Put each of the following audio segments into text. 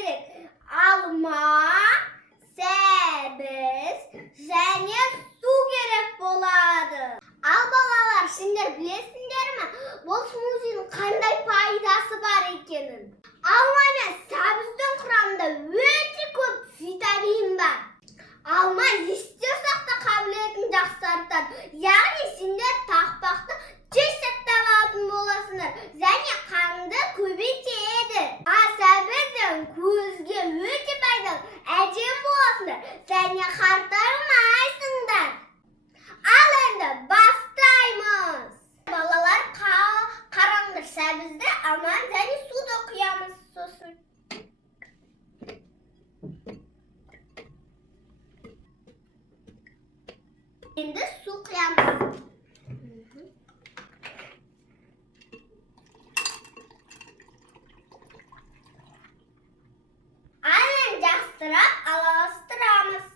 керек. Алма, сәбіз және су керек болады. Ал балалар, сендер білесіңдер ме? Бұл смузидің қандай пайдасы бар екенін? Алма мен сәбіздің құрамында өте көп витамин бар. Алма есте сақта қабілетін жақсартады. Яғни сендер тақпақты тез сақтап алатын боласыңдар және қанды көбейтеді. Сәбізден көзге өте пайдалы, әдемі боласыңдар және қартаймайсыңдар. Ал енді бастаймыз. Балалар, қараңдар, сәбізді, алма және суды құямыз сосын. Енді су құямыз. Айnen жастырап аластырамыз.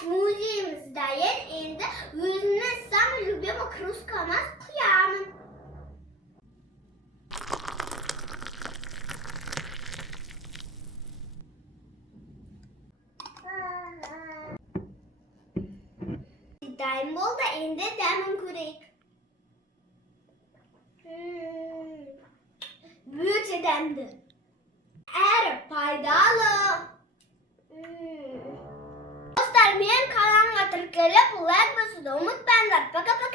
Смузиіміз дайын, енді өзімнің самый любимый кружкама құямын. Дайын болды, енді дәмін көрейік. Өте дәмді. Әрі пайдалы. Достар, мен каналыма тіркеліп лайк басуды ұмытпаңдар. Пока-пока.